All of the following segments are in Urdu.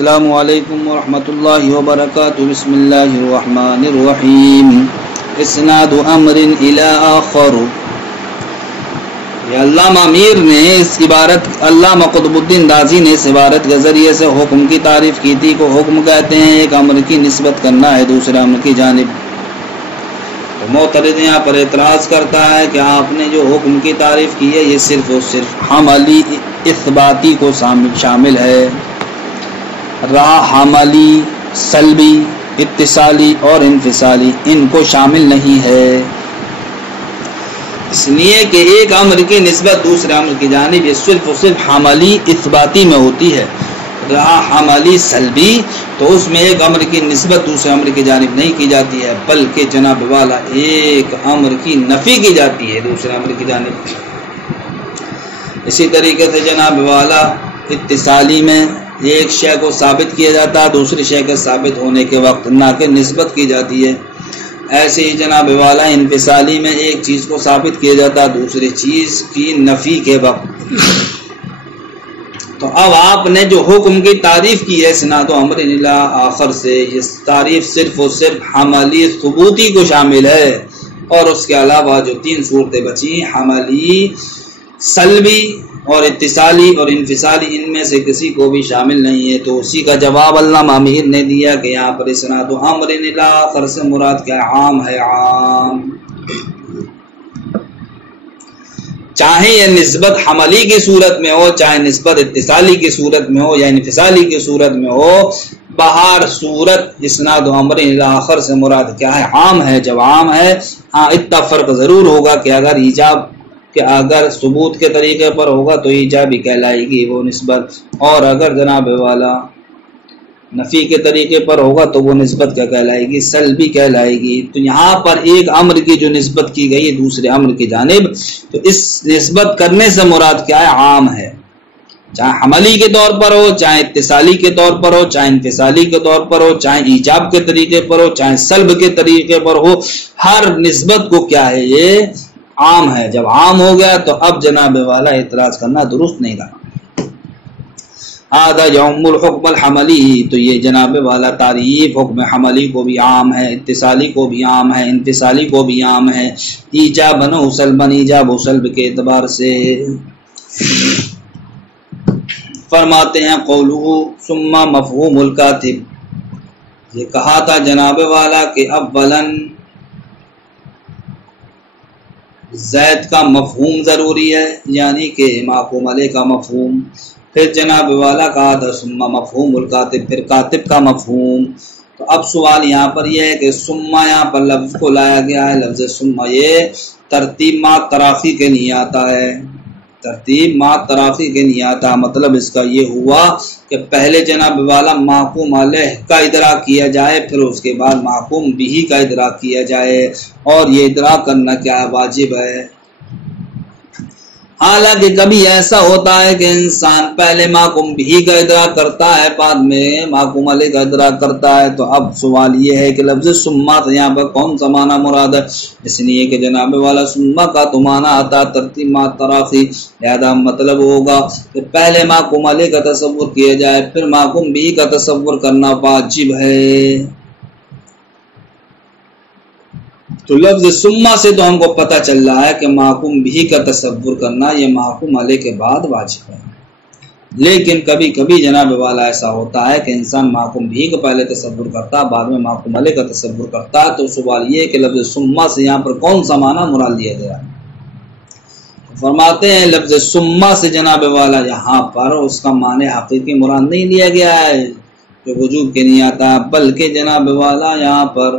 السلام علیکم ورحمۃ اللہ وبرکاتہ. بسم اللہ الرحمن الرحیم. اسناد امر الی آخر. علامہ امیر نے اس عبارت، علامہ قطب الدین رازی نے اس عبارت کے ذریعے سے حکم کی تعریف کی تھی. کو حکم کہتے ہیں ایک امر کی نسبت کرنا ہے دوسرے امر کی جانب. تو معترض یہاں پر اعتراض کرتا ہے کہ آپ نے جو حکم کی تعریف کی ہے یہ صرف اور صرف حملی اثباتی کو شامل ہے. حملی، سلبی، اتصالی اور انفصالی ان کو شامل نہیں ہے. اس لیے کہ ایک امر کی نسبت دوسرے امر کی جانب یہ صرف اور صرف حملی اثباتی میں ہوتی ہے. رہا حملی سلبی تو اس میں ایک امر کی نسبت دوسرے امر کی جانب نہیں کی جاتی ہے، بلکہ جناب والا ایک امر کی نفی کی جاتی ہے دوسرے امر کی جانب. اسی طریقے سے جناب والا اتصالی میں ایک شے کو ثابت کیا جاتا ہے دوسری شے کے ثابت ہونے کے وقت، نہ کہ نسبت کی جاتی ہے. ایسے ہی جناب والا انفصالی میں ایک چیز کو ثابت کیا جاتا ہے دوسری چیز کی نفی کے وقت. تو اب آپ نے جو حکم کی تعریف کی ہے اسناد امر الی آخر سے، یہ تعریف صرف اور صرف حملی ثبوتی کو شامل ہے، اور اس کے علاوہ جو تین صورتیں بچی حملی، سلبی اور اتصالی اور انفصالی ان میں سے کسی کو بھی شامل نہیں ہے. تو اسی کا جواب علامہ امیر نے دیا کہ یہاں پر اسناد امر الی آخر سے مراد کیا ہے؟ عام ہے. عام چاہے یہ نسبت حملی کی صورت میں ہو، چاہے نسبت اتصالی کی صورت میں ہو یا انفصالی کی صورت میں ہو، بہر صورت اسناد امر الی آخر سے مراد کیا ہے؟ عام ہے. جب عام ہے ہاں اتنا فرق ضرور ہوگا کہ اگر ثبوت کے طریقے پر ہوگا تو ایجابی کہلائے گی وہ نسبت، اور اگر جناب والا نفی کے طریقے پر ہوگا تو وہ نسبت کیا کہلائے گی؟ سلبی کہلائے گی. تو یہاں پر ایک امر کی جو نسبت کی گئی ہے دوسرے امر کی جانب، تو اس نسبت کرنے سے مراد کیا ہے؟ عام ہے. چاہے حملی کے طور پر ہو، چاہے اتصالی کے طور پر ہو، چاہے انفصالی کے طور پر ہو، چاہے ایجاب کے طریقے پر ہو، چاہے سلب کے طریقے پر ہو، ہر نسبت کو کیا ہے؟ یہ عام ہے. جب عام ہو گیا تو اب جناب والا اعتراض کرنا درست نہیں رہا. آدھا یوم الحکم الحملی، تو یہ جناب والا تعریف حکم حملی کو بھی عام ہے، اتصالی کو بھی عام ہے، انفصالی کو بھی عام ہے، ایجابن و سلبن، ایجاب و سلب کے اعتبار سے. فرماتے ہیں قولہ ثم مفہوم الکاتب. یہ کہا تھا جناب والا کہ اولاً زید کا مفہوم ضروری ہے، یعنی کہ محکوم علیہ کا مفہوم. پھر جناب والا کہا تھا ثم مفہوم الکاتب، پھر کاتب کا مفہوم. تو اب سوال یہاں پر یہ ہے کہ ثم یہاں پر لفظ کو لایا گیا ہے. لفظ ثم یہ ترتیب ما تراخی کے نہیں آتا ہے، ترتیب ما تراخی کے نہیں آتا. مطلب اس کا یہ ہوا کہ پہلے جناب والا محکوم علیہ کا ادراک کیا جائے، پھر اس کے بعد محکوم بھی کا ادراک کیا جائے، اور یہ ادراک کرنا کیا ہے؟ واجب ہے. حالانکہ کبھی ایسا ہوتا ہے کہ انسان پہلے محکوم بھی کا ادراک کرتا ہے بعد میں محکوم علیہ کا ادراک کرتا ہے. تو اب سوال یہ ہے کہ لفظ ثم یہاں پر کون سا معنی مراد ہے؟ اس لیے کہ جناب والا ثم کا تو معنی آتا ترتیب ما تراخی، لہذا مطلب ہوگا کہ پہلے محکوم علیہ کا تصور کیا جائے پھر محکوم بھی کا تصور کرنا واجب ہے. تو لفظ ثم سے تو ہم کو پتہ چل رہا ہے کہ محکوم بھی کا تصور کرنا یہ محکوم علیہ کے بعد واجب ہے. لیکن کبھی کبھی جناب والا ایسا ہوتا ہے کہ انسان محکوم بھی کا پہلے تصور کرتا ہے بعد میں محکوم علیہ کا تصور کرتا ہے. تو سوال یہ ہے کہ لفظ ثم سے یہاں پر کون سا معنی مراد لیا گیا؟ فرماتے ہیں لفظ ثم سے جناب والا یہاں پر اس کا معنی حقیقی مراد نہیں لیا گیا ہے جو وجوب کے نہیں آتا، بلکہ جناب والا یہاں پر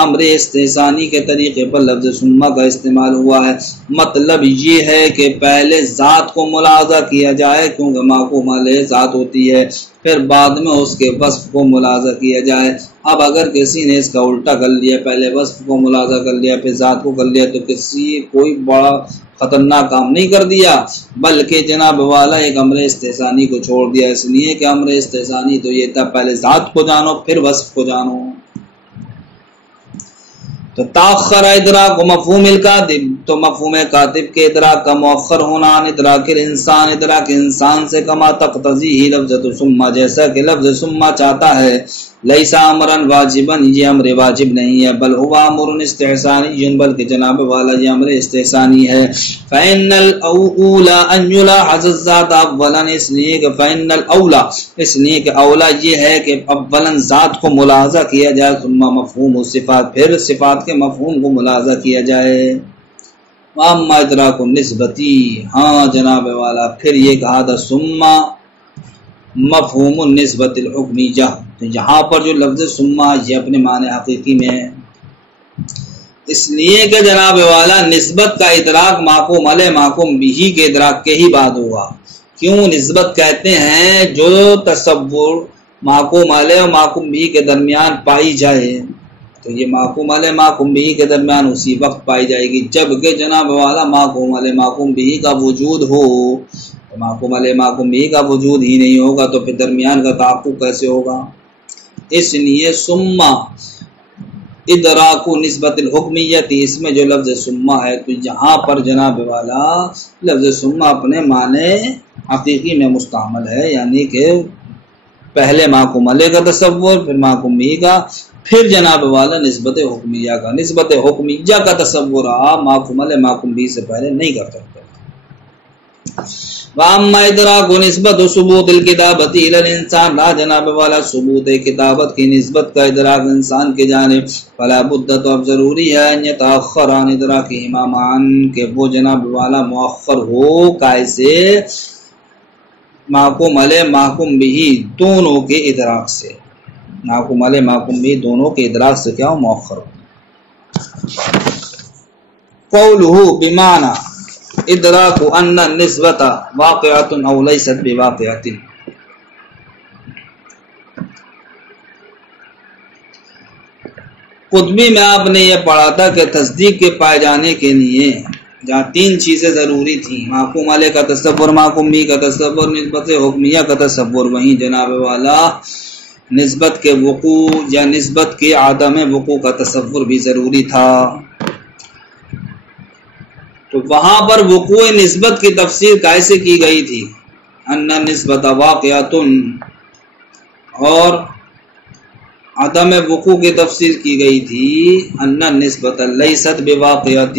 امر استحسانی کے طریقے پر لفظ ثم کا استعمال ہوا ہے. مطلب یہ ہے کہ پہلے ذات کو ملاحظہ کیا جائے کیونکہ محکوم علیہ ذات ہوتی ہے، پھر بعد میں اس کے وصف کو ملاحظہ کیا جائے. اب اگر کسی نے اس کا الٹا کر لیا، پہلے وصف کو ملاحظہ کر لیا پھر ذات کو کر لیا، تو کوئی بڑا خطرناک کام نہیں کر دیا، بلکہ جناب والا ایک امر استحسانی کو چھوڑ دیا. اس لیے کہ امر استحسانی تو یہ تھا پہلے ذات کو جانو پھر وصف کو جانو. تو تو تاخر ادراک و مفہوم الکاتب، تو مفہوم کاتب کے ادراک کا مؤخر ہونا عن ادراک الانسان، ادراک انسان سے، کما تقتضیہ لفظۃ ثم، جیسا کہ لفظ ثم چاہتا ہے، لیس امرا واجبا، یہ امر واجب نہیں ہے، بل هو امر استحسانی، بلکہ جناب والا یہ امر استحسانی ہے۔ فإن الاولى ان يلاحظ الذات اولا، اس لیے کہ فإن الاولى، اس لیے کہ اولا یہ ہے کہ اولا ذات کو ملاحظہ کیا جائے، ثم مفہوم الصفات، پھر صفات کے مفہوم کو ملاحظہ کیا جائے۔ واما ادراک النسبتی، ہاں جناب والا پھر یہ کہا تھا ثم مفہوم النسبت الحکمیہ، تو یہاں پر جو لفظ ثم یہ اپنے معنی حقیقی میں ہے، اس لیے کہ جناب والا نسبت کا ادراک محکوم علیہ محکوم بھی کے ادراک کے ہی بعد ہوگا۔ کیوں نسبت کہتے ہیں؟ جو تصور محکوم علیہ اور محکوم بھی کے درمیان پائی جائے، تو یہ محکوم علیہ محکوم بھی کے درمیان اسی وقت پائی جائے گی جبکہ جناب والا محکوم علیہ محکوم بھی کا وجود ہو۔ محکوم علیہ محکوم بھی کا وجود ہی نہیں ہوگا تو پھر درمیان کا تحقق کیسے ہوگا؟ اس لیے ثم ادراک نسبت الحکمیت، اس میں جو لفظ ثم ہے تو یہاں پر جناب والا لفظ ثم اپنے معنی حقیقی میں مستعمل ہے، یعنی کہ پہلے محکوم علیہ کا تصور، پھر محکوم بھی کا، پھر جناب والا نسبت حکمیہ کا۔ نسبت حکمیہ کا تصور آپ محکوم علیہ محکوم بھی سے پہلے نہیں کر سکتے۔ وَأَمَّا إِدْرَاكُ نِسْبَةُ ثُبُوتِ الْكِتَابَةِ إِلَى الْإِنسَانِ، لا جناب والا ثبوت کتابت کی نسبت کا ادراک انسان کی جانب، فلا بد، تو اب ضروری ہے، ان يتأخر عن ادراکہما معاً، کہ وہ جناب والا مؤخر ہو کیسے؟ محکوم علیہ محکوم بھی دونوں کے ادراک سے، محکوم علیہ محکوم بھی دونوں کے ادراک سے کیا ہو؟ مؤخر ہو۔ قولہ بمعنی ادراک ان النسبت واقعۃ او لیست بواقعۃ، قطبی میں آپ نے یہ پڑھا تھا کہ تصدیق کے پائے جانے کے لیے جہاں تین چیزیں ضروری تھیں، محکوم علیہ کا تصور، محکوم بھی کا تصور، نسبت حکمیہ کا تصور، وہیں جناب والا نسبت کے وقوع یا نسبت کے عدم وقوع کا تصور بھی ضروری تھا۔ تو وہاں پر وقوع نسبت کی تفسیر کیسے کی گئی تھی؟ ان نسبت واقعۃ، اور عدم وقوع کی تفسیر کی گئی تھی ان نسبت لیست بواقعۃ۔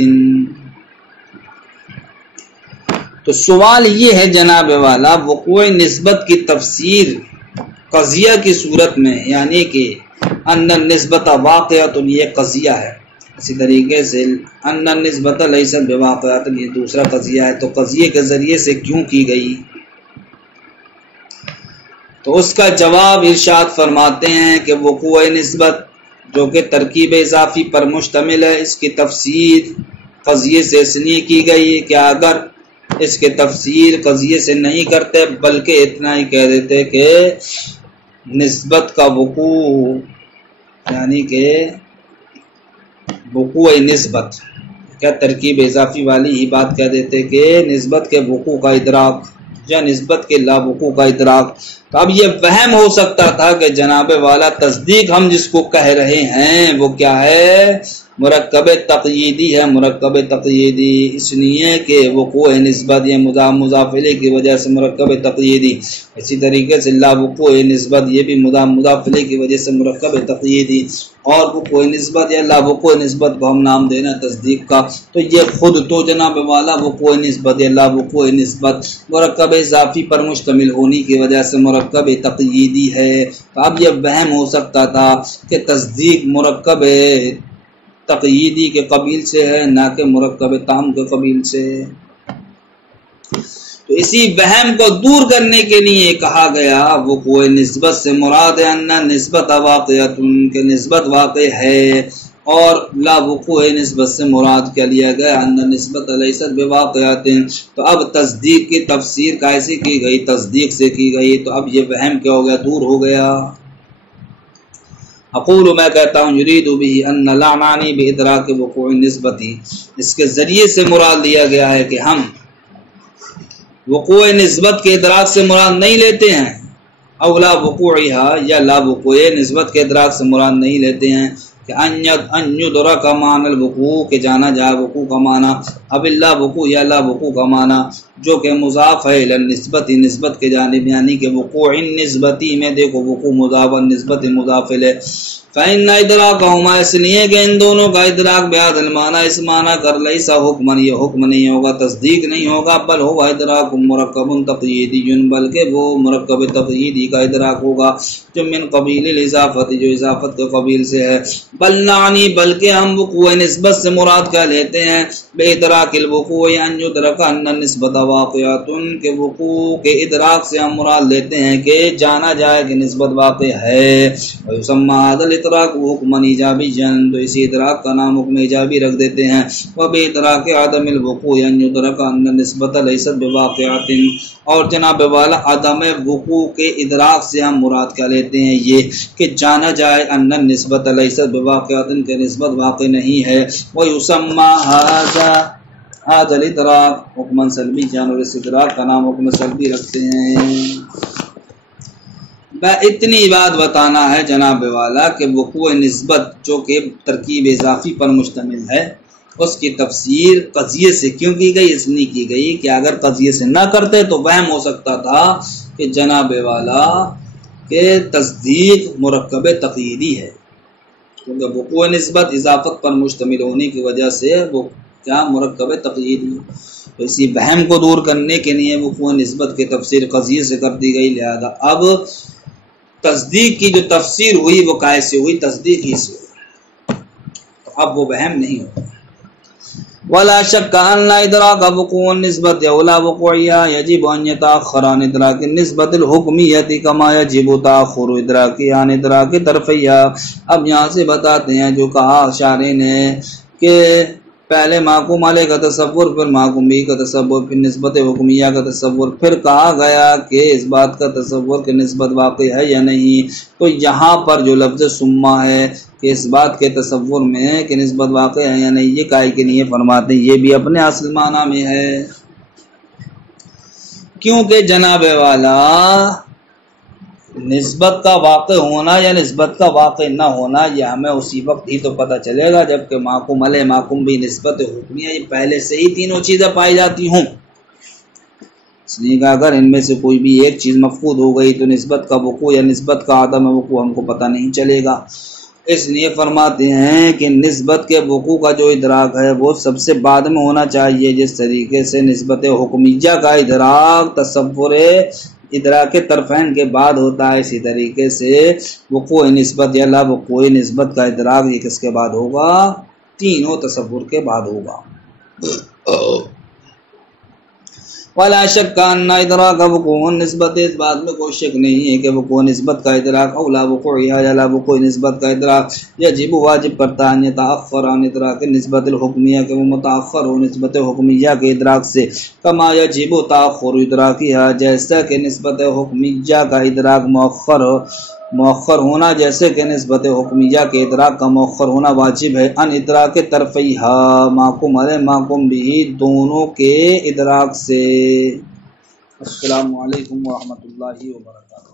تو سوال یہ ہے جناب والا وقوع نسبت کی تفسیر قضیہ کی صورت میں، یعنی کہ ان نسبت واقعۃ یہ قضیہ ہے، اسی طریقے سے ان نسبت لیست بواقعۃ یہ دوسرا قضیہ ہے، تو قضیے کے ذریعے سے کیوں کی گئی؟ تو اس کا جواب ارشاد فرماتے ہیں کہ وقوع نسبت جو کہ ترکیب اضافی پر مشتمل ہے، اس کی تفسیر قضیے سے اس لیے کی گئی کہ اگر اس کے تفسیر قضیے سے نہیں کرتے بلکہ اتنا ہی کہہ دیتے کہ نسبت کا وقوع، یعنی کہ وقوع نسبت، کیا ترکیب اضافی والی ہی بات کہہ دیتے کہ نسبت کے وقوع کا ادراک یا نسبت کے لا وقوع کا ادراک، تو اب یہ وہم ہو سکتا تھا کہ جناب والا تصدیق ہم جس کو کہہ رہے ہیں وہ کیا ہے؟ مرکب تقییدی ہے، مرکب تقییدی، اس لیے کہ وقوع نسبت یہ مضاف الیہ کی وجہ سے مرکب تقییدی، اسی طریقے سے لا وقوع نسبت یہ بھی مضاف الیہ کی وجہ سے مرکب تقییدی، اور وقوع نسبت یا لا وقوع نسبت کو ہم نام دینا تصدیق کا، تو یہ خود تو جناب والا وقوع نسبت یا لا وقوع نسبت مرکب اضافی پر مشتمل ہونے کی وجہ سے مرکب تقییدی ہے۔ تو اب یہ وہم ہو سکتا تھا کہ تصدیق مرکب تقییدی کے قبیل سے ہے، نہ کہ مرکب تام کے قبیل سے۔ تو اسی وہم کو دور کرنے کے لیے کہا گیا وقوع نسبت سے مراد ہے ان نسبت واقعۃ، کہ نسبت واقع ہے، اور لا وقوع نسبت سے مراد کیا لیا گیا ان نسبت لیست بواقعۃ۔ تو اب تصدیق کی تفسیر کیسے کی گئی؟ تصدیق سے کی گئی، تو اب یہ وہم کیا ہو گیا؟ دور ہو گیا۔ اقول، میں کہتا ہوں، یرید به ان لا معنی بادراک وقوع نسبتی، اس کے ذریعے سے مراد لیا گیا ہے کہ ہم وقوع نسبت کے ادراک سے مراد نہیں لیتے ہیں، او لا وقوعها، یا لا وقوع نسبت کے ادراک سے مراد نہیں لیتے ہیں، کہ ان یدرک معنی الوقوع کہ جانا جائے وقوع کا معنی، اب اللہ وقوع یا لا وقوع کا معنی جو کہ مضاف ہے نسبت نسبت کے جانب، یعنی کہ وقوع نسبتی میں دیکھو وقوع مضاف نسبت مضاف ہے، فإن ادراکہما اس لیے کہ ان دونوں کا ادراک بہذا المعنی اس معنی کر لیسا حکمن یہ حکم نہیں ہوگا تصدیق نہیں ہوگا، بل ہوا ادراک مرکب تقییدی بلکہ وہ مرکب تقییدی کا ادراک ہوگا جو من قبیل الاضافت جو اضافت کے قبیل سے ہے، بل نعنی بلکہ ہم وقوع نسبت سے مراد کیا لیتے ہیں بے ادراک الوقوع ان یدرک ان النسبت واقعات کہ وقوع کے ادراک سے ہم مراد لیتے ہیں کہ جانا جائے کہ نسبت واقع ہے، ویسمى هذا الادراک حکم ایجابی تو اسی ادراک کا نام حکم ایجابی رکھ دیتے ہیں، وبے ادراک عدم الوقوع ان یدرک ان النسبت لیست بواقعات اور جناب والا عدم وقوع کے ادراک سے ہم مراد کیا لیتے ہیں یہ کہ جانا جائے ان النسبت لیست بواقعات کہ نسبت واقع نہیں ہے، ویسمى هذا الادراک حکم سلبی اور اس ادراک کا نام حکم سلبی رکھتے ہیں۔ اتنی بات بتانا ہے جناب والا کہ وقوع نسبت جو کہ ترکیب اضافی پر مشتمل ہے اس کی تفسیر قضیے سے کیوں کی گئی، اس لیے کی گئی کہ اگر قضیے سے نہ کرتے تو وہم ہو سکتا تھا کہ جناب والا کہ تصدیق مرکب تقییدی ہے، کیونکہ وقوع نسبت اضافت پر مشتمل ہونے کی وجہ سے وہ کیا مرکب تقییدی، تو اسی وہم کو دور کرنے کے لیے وقوع نسبت کی تفسیر قضیے سے کر دی گئی، لہذا اب تصدیق کی جو تفسیر ہوئی وہ کیسے ہوئی، تصدیق ہی سے ہوئی، تو اب وہ وہم نہیں ہوتا۔ ولا شک ان ادراک وقوع النسبت اولا وقوعها يجب ان يتاخر عن ادراک النسبت الحکمیت کما يجب تاخر ادراک عن ادراک طرفیہ۔ اب یہاں سے بتاتے ہیں جو کہا شارح نے کہ پہلے محکوم علیہ کا تصور، پھر محکوم بھی کا تصور، پھر نسبت حکمیہ کا تصور، پھر کہا گیا کہ اس بات کا تصور کہ نسبت واقع ہے یا نہیں، تو یہاں پر جو لفظ ثم ہے کہ اس بات کے تصور میں کہ نسبت واقع ہے یا نہیں یہ کائی کے لیے فرماتے ہیں یہ بھی اپنے اصل معنی میں ہے، کیونکہ جناب والا نسبت کا واقع ہونا یا نسبت کا واقع نہ ہونا یہ ہمیں اسی وقت ہی تو پتہ چلے گا جبکہ محکوم علیہ محکوم بھی نسبت حکمیہ یہ پہلے سے ہی تینوں چیزیں پائی جاتی ہوں، اس لیے کہ اگر ان میں سے کوئی بھی ایک چیز مفقود ہو گئی تو نسبت کا وقوع یا نسبت کا عدم وقوع ہم کو پتہ نہیں چلے گا، اس لیے فرماتے ہیں کہ نسبت کے وقوع کا جو ادراک ہے وہ سب سے بعد میں ہونا چاہیے، جس طریقے سے نسبت حکمیہ کا ادراک تصور ادراک طرفین کے بعد ہوتا ہے، اسی طریقے سے وقوع نسبت یا لا وقوع نسبت کا ادراک یہ کس کے بعد ہوگا، تینوں تصور کے بعد ہوگا۔ ولا شک ان ادراک وقوع نسبت اس بات میں کوئی شک نہیں ہے کہ وقوع نسبت کا ادراک اولا وقوعها یا لا وقوع نسبت کا ادراک یجب واجب کرتا ہے تاخر عن ادراک نسبت الحکمیہ کہ وہ متاخر ہو نسبت حکمیہ کے ادراک سے، کما یجب تاخر ادراکها جیسا کہ نسبت حکمیہ کا ادراک مؤخر ہونا جیسے کہ نسبت حکمیہ کے ادراک کا مؤخر ہونا واجب ہے، ان ادراک طرفیہا محکوم علیہ محکوم بھی دونوں کے ادراک سے۔ السلام علیکم ورحمۃ اللہ وبرکاتہ۔